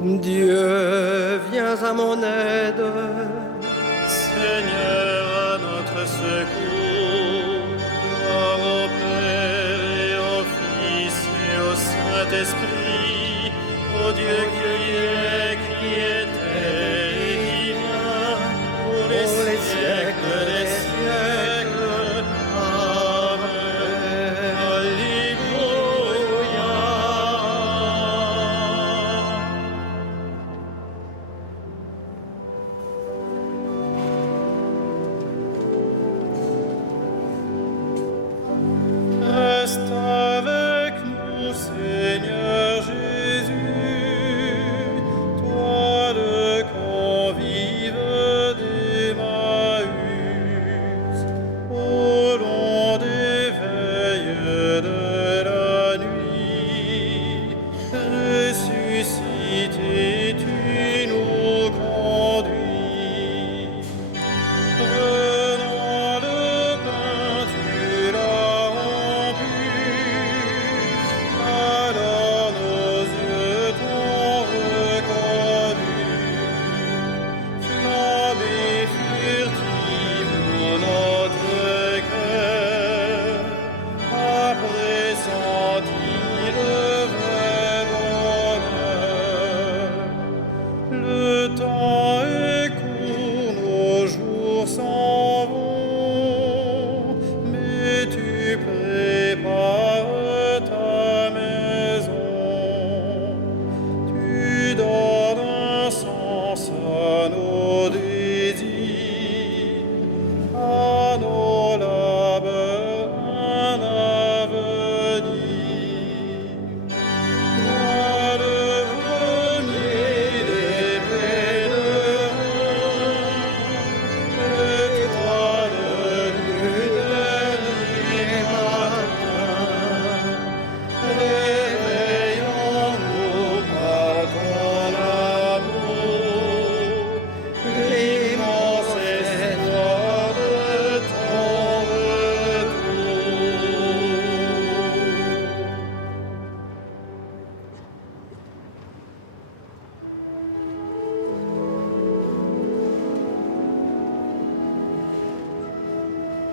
Dieu, viens à mon aide. Seigneur, à notre secours, gloire au Père et au Fils et au Saint-Esprit, au Dieu qui était et qui vient, pour les siècles des siècles. Amen. Alléluia. Reste avec nous, Seigneur Jésus, toi le convive d'Emmaüs, au long des veilles de la nuit, ressuscité, tu nous conduis. Prenant le pain, tu l'as rompu, alors nos yeux t'ont reconnu. Flamme furtive pour notre cœur, a pressenti le vrai bonheur. Le temps est court, nos jours s'en vont, mais tu prépares ta maison. Tu donnes un sens à nos désirs, à nos labeurs un avenir. Toi le premier des pèlerins, l'étoile du dernier matin, réveillons-nous par ton amour, l'immense espoir de ton retour.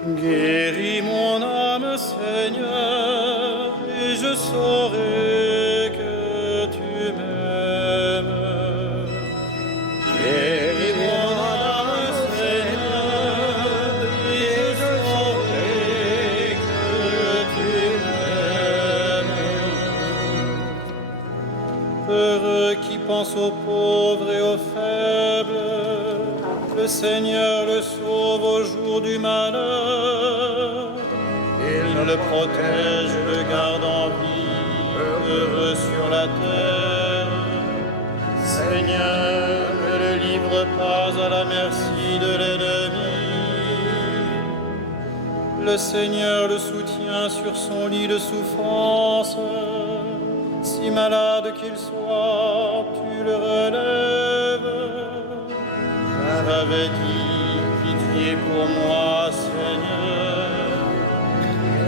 Guéris mon âme, Seigneur, et je saurai que tu m'aimes. Guéris mon âme, Seigneur, et je saurai que tu m'aimes. Heureux qui pense aux pauvres et aux faibles, le Seigneur le sauve au jour du malheur. Il le protège, le garde en vie, heureux sur la terre. Seigneur, ne le livre pas à la merci de l'ennemi. Le Seigneur le soutient sur son lit de souffrance. Si malade qu'il soit, tu le relèves. J'avais dit, pitié pour moi, Seigneur.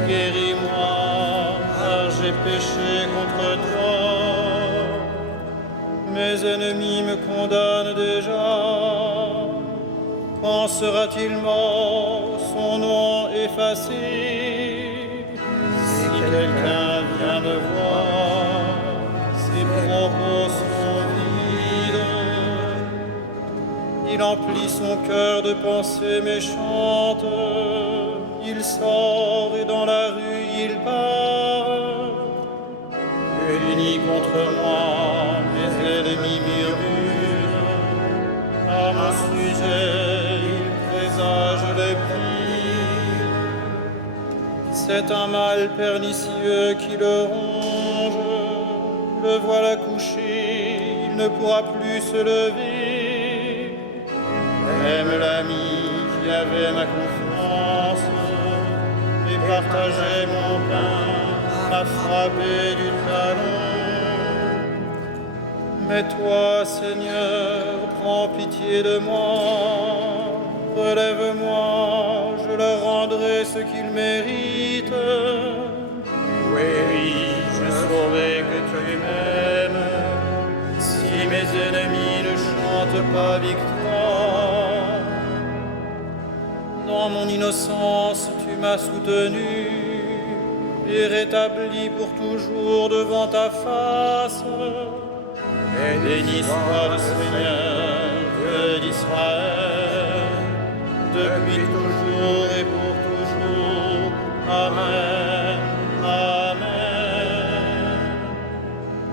Guéris-moi, car j'ai péché contre toi. Mes ennemis me condamnent déjà. Quand sera-t-il mort, son nom effacé? Si quelqu'un vient me voir, ses propos sont vides. Il emplit son cœur de pensées méchantes. Il sort et dans la rue il part. Unis contre moi, mes ennemis murmurent. À mon sujet, ils présagent le pire. C'est un mal pernicieux qui le ronge. Le voilà couché, il ne pourra plus se lever. Même l'ami qui avait ma confiance et partageait mon pain m'a frappé du talon. Mais toi, Seigneur, prends pitié de moi, relève-moi, je leur rendrai ce qu'ils méritent. Oui, je saurai que tu m'aimes, si mes ennemis ne chantent pas victoire. Dans mon innocence, tu m'as soutenu et rétabli pour toujours devant ta face. Et béni soit le Seigneur, Dieu d'Israël, depuis toujours et pour toujours. Amen. Amen.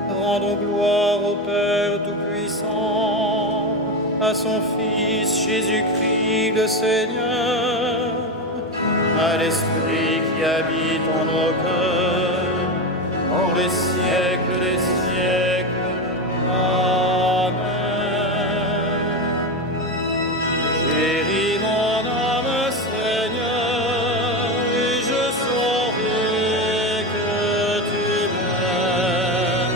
Rendons gloire au Père Tout-Puissant, à son Fils Jésus-Christ le Seigneur, à l'Esprit qui habite en nos cœurs, pour les siècles des siècles. Amen. Guéris mon âme, Seigneur, et je saurai que tu m'aimes.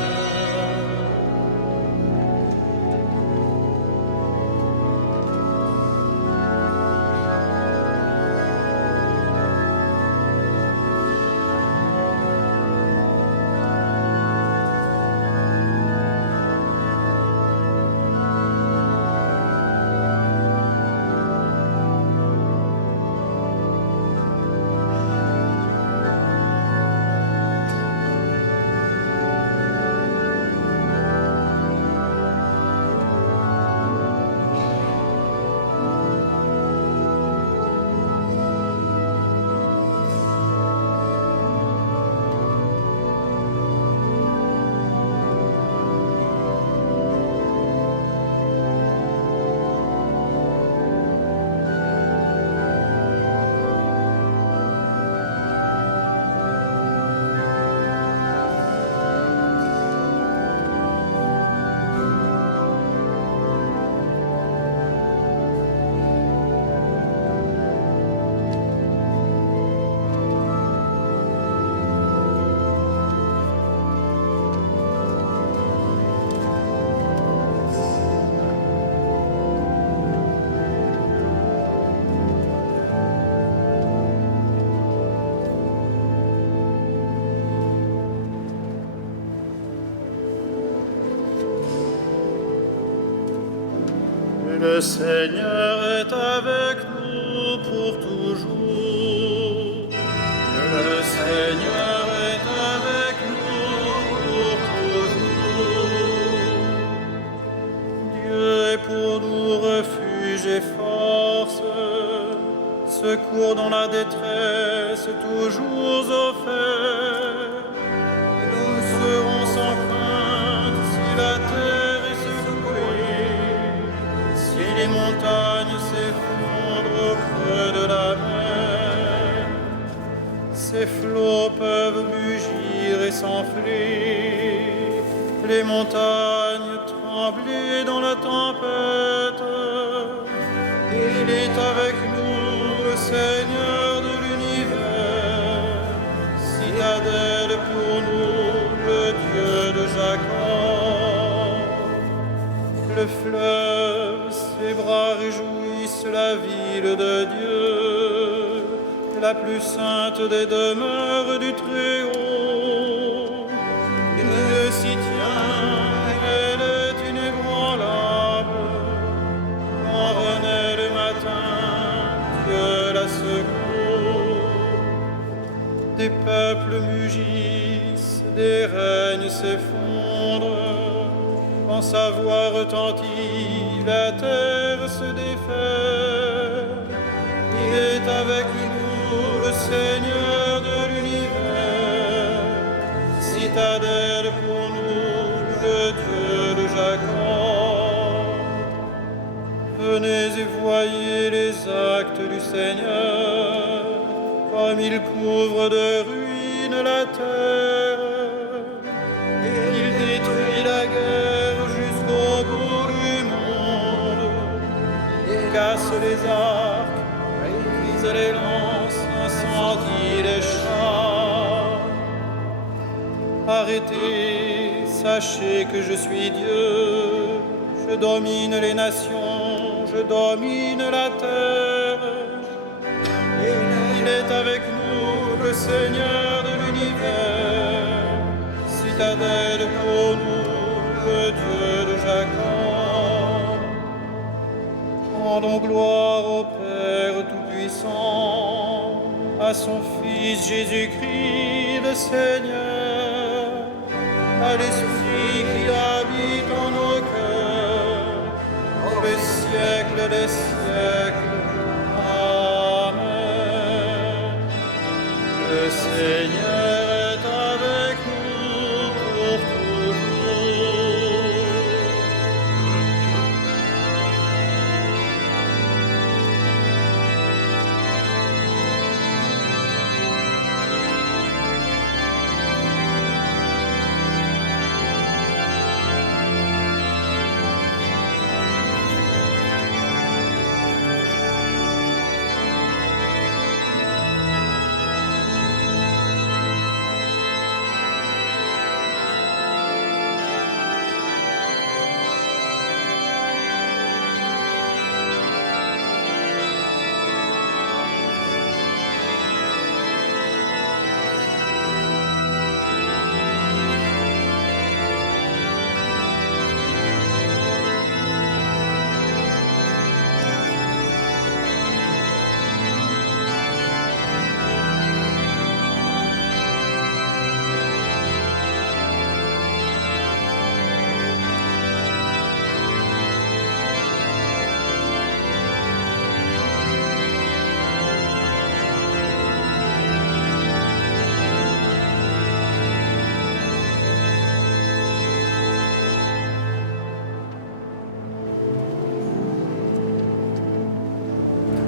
Le Seigneur est avec nous pour toujours. Le Seigneur est avec nous pour toujours. Dieu est pour nous refuge et force, secours dans la détresse toujours offert. Nous serons sans crainte si la terre est secouée, si les montagnes s'effondrent au creux de la mer. Ces flots peuvent mugir et s'enfler, les montagnes trembler dans la tempête. Il est avec nous, le Seigneur de l'univers, citadelle pour nous, le Dieu de Jacob. Le fleuve, ses bras réjouissent la ville de Dieu, la plus sainte des demeures du Très-Haut. Dieu s'y tient, elle est inébranlable. Quand renaît le matin, Dieu la secoue. Des peuples mugissent, des règnes s'effondrent. Quand sa voix retentit, la terre se défait. Il est avec nous, le Seigneur de l'univers, citadelle pour nous, le Dieu de Jacob. Venez et voyez les actes du Seigneur, comme il couvre de ruines la terre. Il détruit la guerre jusqu'au bout du monde. Il casse les arcs, brise les lances, incendie les chars. Arrêtez, sachez que je suis Dieu. Je domine les nations, je domine la terre. Il est avec nous, le Seigneur de l'univers, citadelle pour nous, le Dieu de Jacob. rendons gloire au Père Tout-Puissant, à son Fils Jésus-Christ le Seigneur, à l'Esprit qui habite en nos cœurs, pour les siècles des siècles. Amen. Le Seigneur est avec nous pour toujours.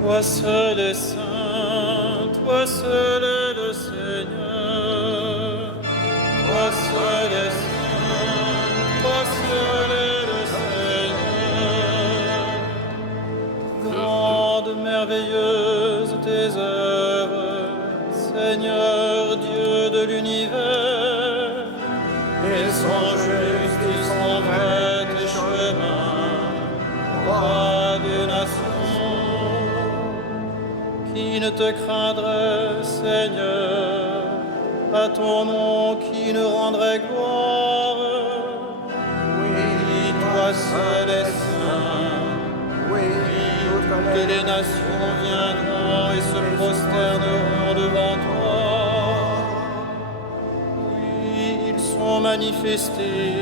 Toi seul est saint, toi seul est le Seigneur. Toi seul est saint, toi seul est le Seigneur. Grandes, merveilleuses tes œuvres, Seigneur Dieu de l'univers. Ils sont justes, ils sont vrais tes chemins, roi des nations. Qui ne te craindrait, Seigneur, à ton nom qui ne rendrait gloire? Oui, toi seul es saint. Oui, toutes les nations viendront et se prosterneront devant toi. Oui, ils sont manifestés,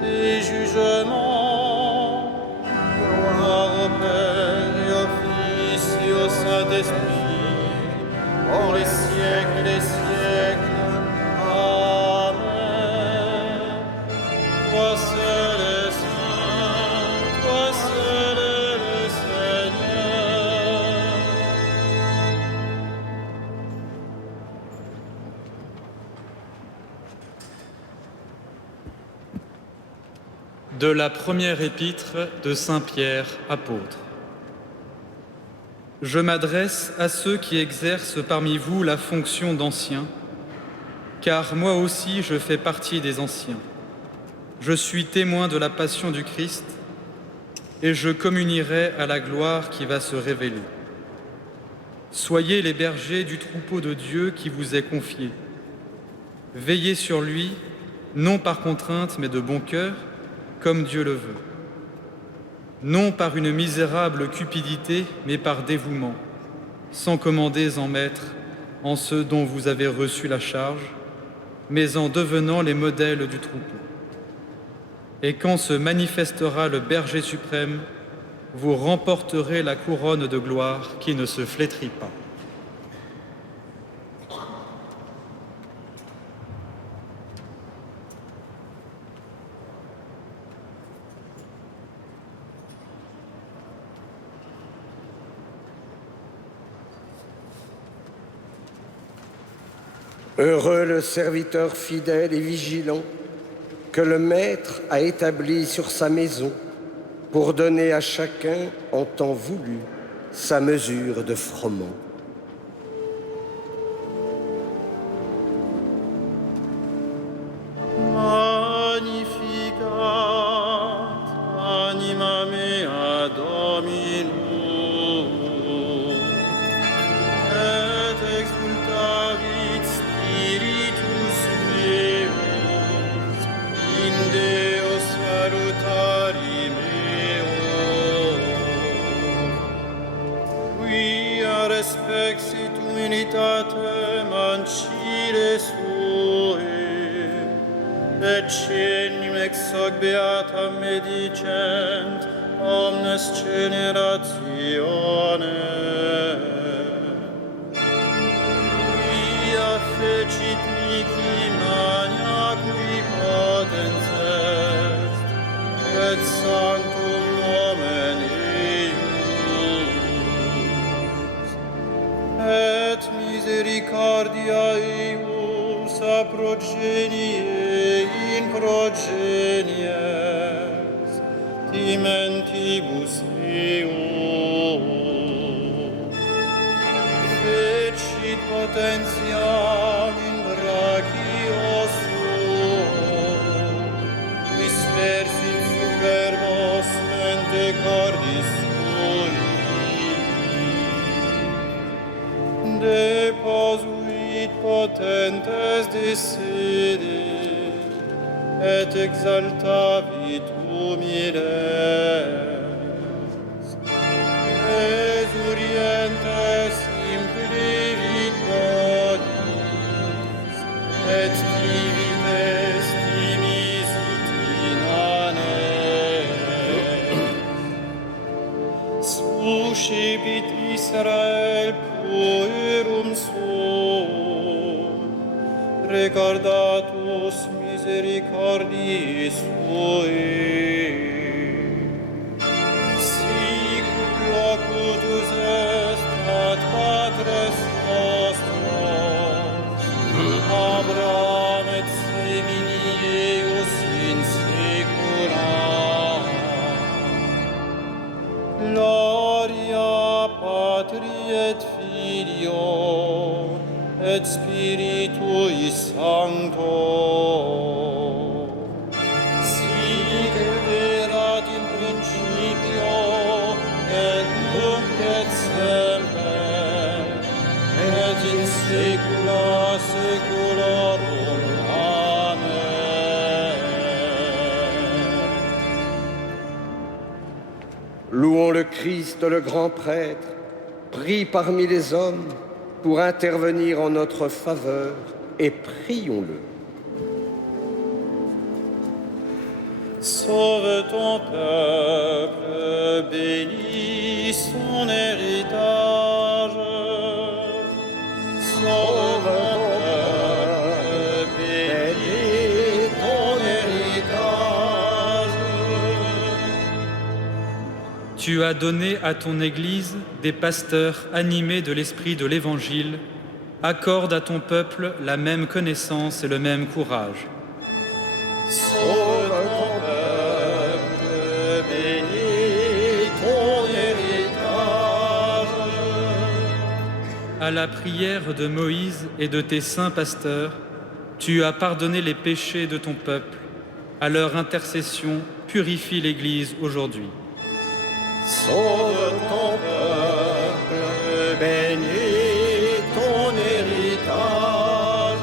tes jugements. Gloire au Père et au Fils et au Saint-Esprit, pour les siècles des siècles. Amen. Toi seul es saint, toi seul est le Seigneur. De la première épître de Saint Pierre, apôtre. Je m'adresse à ceux qui exercent parmi vous la fonction d'anciens, car moi aussi je fais partie des anciens. Je suis témoin de la passion du Christ et je communierai à la gloire qui va se révéler. Soyez les bergers du troupeau de Dieu qui vous est confié. Veillez sur lui, non par contrainte mais de bon cœur, comme Dieu le veut. Non par une misérable cupidité, mais par dévouement, sans commander en maître en ceux dont vous avez reçu la charge, mais en devenant les modèles du troupeau. Et quand se manifestera le berger suprême, vous remporterez la couronne de gloire qui ne se flétrit pas. Heureux le serviteur fidèle et vigilant que le Maître a établi sur sa maison pour donner à chacun en temps voulu sa mesure de froment. Magnificat anima mea Dominum, et exultavit spiritus meus in Deo salutari meum. ex hoc beata medicent omnes generationes. Via fecit mihi magna qui potens est, et sanctum nomen eius, et misericordia eius a progenie in progenies, timentibus eius. Fecit potentiam in brachio suo, dispersit superbos mente cordis sui, deposuit potentes de sede, et exaltavit humiles. Exurientes implivit bonis, et divites dimisit in anes. Suscipit Israel puerum suum, recordatus misericordiae suae. Sic locutus est ad patres nostros, Abraham et semini eius in saecula. Gloria Patri et Filio et Spiritui Sancto, sic erat in principio et nunc et semper et in saecula saeculorum. Amen. Louons le Christ, le grand prêtre, pris parmi les hommes pour intervenir en notre faveur, et prions-le. Sauve ton peuple, bénis son héritage. Sauve ton peuple, bénis ton héritage. Tu as donné à ton Église des pasteurs animés de l'esprit de l'Évangile. Accorde à ton peuple la même connaissance et le même courage. Sauve ton peuple, bénis ton héritage. À la prière de Moïse et de tes saints pasteurs, tu as pardonné les péchés de ton peuple. À leur intercession, purifie l'Église aujourd'hui. Sauve ton peuple, bénis ton héritage.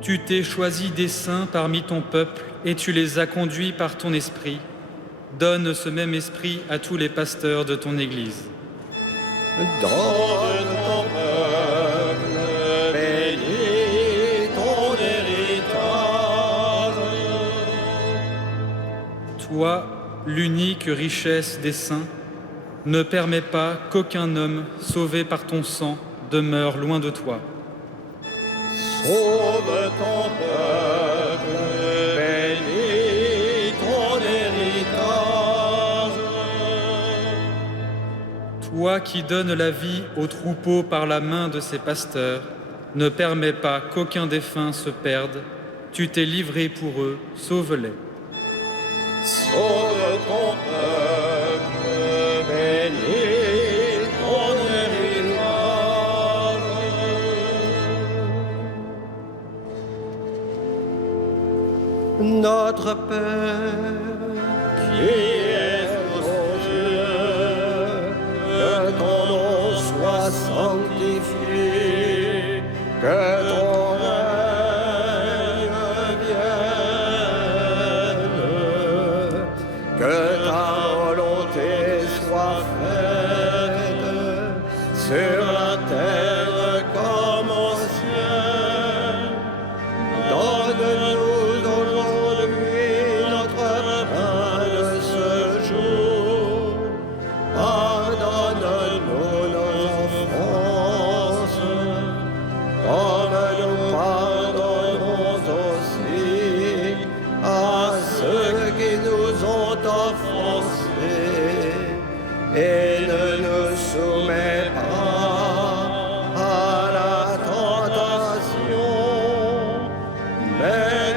Tu t'es choisi des saints parmi ton peuple et tu les as conduits par ton esprit. Donne ce même esprit à tous les pasteurs de ton Église. Sauve ton peuple, bénis ton héritage. Toi, l'unique richesse des saints, ne permets pas qu'aucun homme sauvé par ton sang demeure loin de toi. Sauve ton peuple, bénis ton héritage. Toi qui donnes la vie aux troupeaux par la main de ses pasteurs, ne permets pas qu'aucun défunt se perde. Tu t'es livré pour eux, sauve-les. Sauve ton peuple, bénis ton héritage. Notre Père, Qui es aux cieux, que ton nom soit sanctifié, que ton règne vienne, que ta volonté soit faite sur la terre comme au ciel. Donne-nous offensés et ne nous soumets pas à la tentation, mais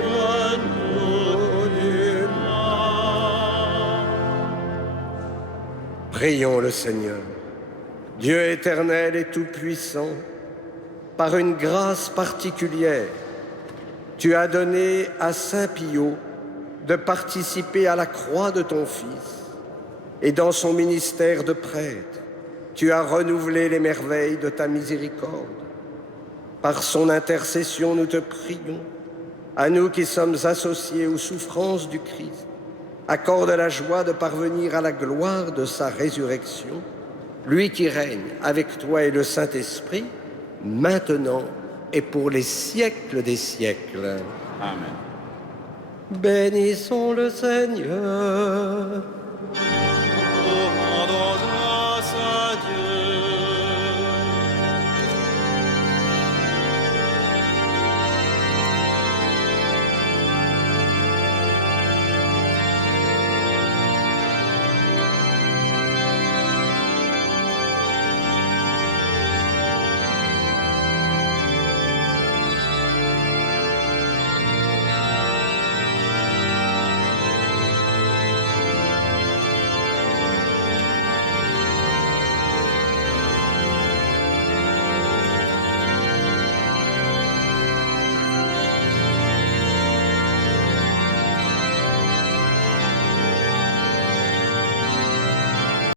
délivre-nous du mal. Prions le Seigneur. Dieu éternel et tout-puissant, par une grâce particulière, tu as donné à Saint Pio de participer à la croix de ton Fils. Et dans son ministère de prêtre, tu as renouvelé les merveilles de ta miséricorde. Par son intercession, nous te prions, à nous qui sommes associés aux souffrances du Christ, accorde la joie de parvenir à la gloire de sa résurrection, lui qui règne avec toi et le Saint-Esprit, maintenant et pour les siècles des siècles. Amen. Bénissons le Seigneur. Rendons grâce à Dieu.